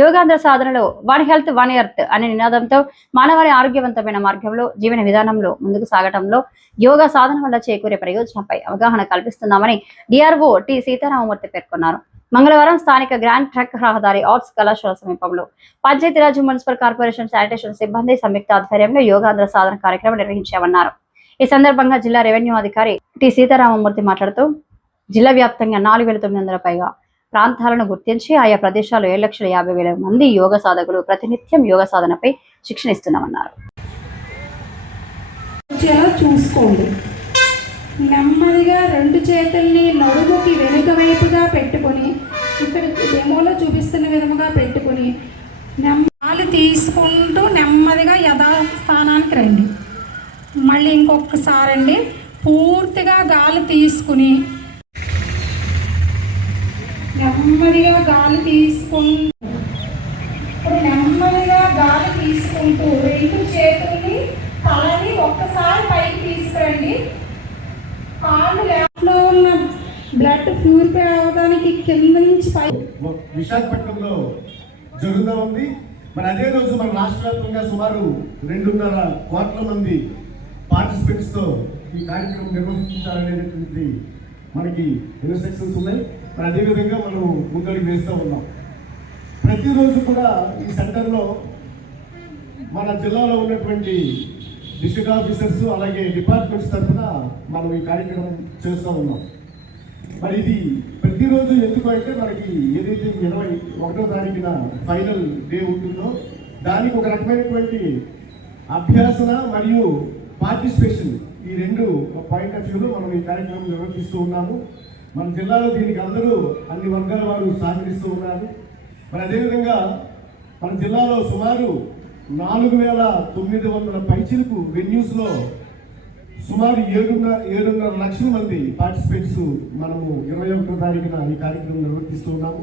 యోగాంధ్ర సాధనలో one health one earth అనే నినాదంతో మానవాళి ఆరోగ్యవంతమైన మార్గంలో జీవన విధానంలో ముందుకు సాగటంలో యోగా సాధన వల్ల చేకూరే ప్రయోజనంపై అవగాహన కల్పిస్తున్నామని డిఆర్ఓ టి సీతారామమూర్తి పేర్కొన్నారు. మంగళవారం స్థానిక గ్రాండ్ ట్రక్ రహదారి ఆర్ట్స్ కళాశాల సమీపంలో పంచాయతీరాజ్ మున్సిపల్ కార్పొరేషన్ శానిటేషన్ సిబ్బంది సంయుక్త ఆధ్వర్యంలో యోగాంధ్ర సాధన కార్యక్రమం నిర్వహించామన్నారు. ఈ సందర్భంగా జిల్లా రెవెన్యూ అధికారి టి సీతారామమూర్తి మాట్లాడుతూ జిల్లా వ్యాప్తంగా 4,900 పైగా ప్రాంతాలను గుర్తించి ఆయా ప్రదేశాల్లో 7,50,000 మంది యోగ సాధకులు ప్రతినిత్యం యోగ సాధనపై శిక్షణ ఇస్తున్నామన్నారు. చూసుకోండి. నెమ్మదిగా 2 చేతుల్ని నడుముకి వెనుక వైపుగా పెట్టుకొని ఇక్కడ డెమోలో చూపిస్తున్న విధముగా పెట్టుకొని గాలి తీసుకుంటూ నెమ్మదిగా యథాస్థానానికి రండి. మళ్ళీ ఇంకొకసారి అండి, పూర్తిగా గాలి తీసుకుని నెమ్మదిగా గాలి తీసుకుంటూ తీసుకుంటూ 2 చేతుల్ని తలని ఒక్కసారి పైకి తీసుకురండి. కాళ్ళు లెఫ్ట్లో ఉన్న బ్లడ్ ప్యూరిఫై అవడానికి కింద నుంచి విశాఖపట్నంలో జరుగుతూ ఉంది. మరి అదే రోజు మన రాష్ట్ర వ్యాప్తంగా సుమారు 2.5 కోట్ల మంది పార్టిసిపెంట్స్తో ఈ కార్యక్రమం నిర్వహించాలనేటువంటి మనకి ఇన్స్ట్రక్షన్స్ ఉన్నాయి. మరి అదేవిధంగా మనం ముందడుగు వేస్తూ ఉన్నాం. ప్రతిరోజు కూడా ఈ సెంటర్లో మన జిల్లాలో ఉన్నటువంటి డిస్ట్రిక్ట్ ఆఫీసర్స్ అలాగే డిపార్ట్మెంట్స్ తరఫున మనం ఈ కార్యక్రమం చేస్తూ ఉన్నాం. మరి ఇది ప్రతిరోజు ఎందుకు అంటే మనకి ఏదైతే 21వ తారీఖున ఫైనల్ డే ఉంటుందో దానికి ఒక రకమైనటువంటి అభ్యాసన మరియు పార్టిసిపేషన్, ఈ 2 పాయింట్ ఆఫ్ వ్యూలో మనం ఈ కార్యక్రమం నిర్వహిస్తూ ఉన్నాము. మన జిల్లాలో దీనికి అందరూ అన్ని వర్గాల వారు సహకరిస్తూ ఉన్నారు. మరి అదేవిధంగా మన జిల్లాలో సుమారు 4,900 పైచిలకు వెన్యూస్లో సుమారు 7.5 లక్షల మంది పార్టిసిపేట్స్ మనము 21వ తారీఖున ఈ కార్యక్రమం నిర్వహిస్తూ ఉన్నాము.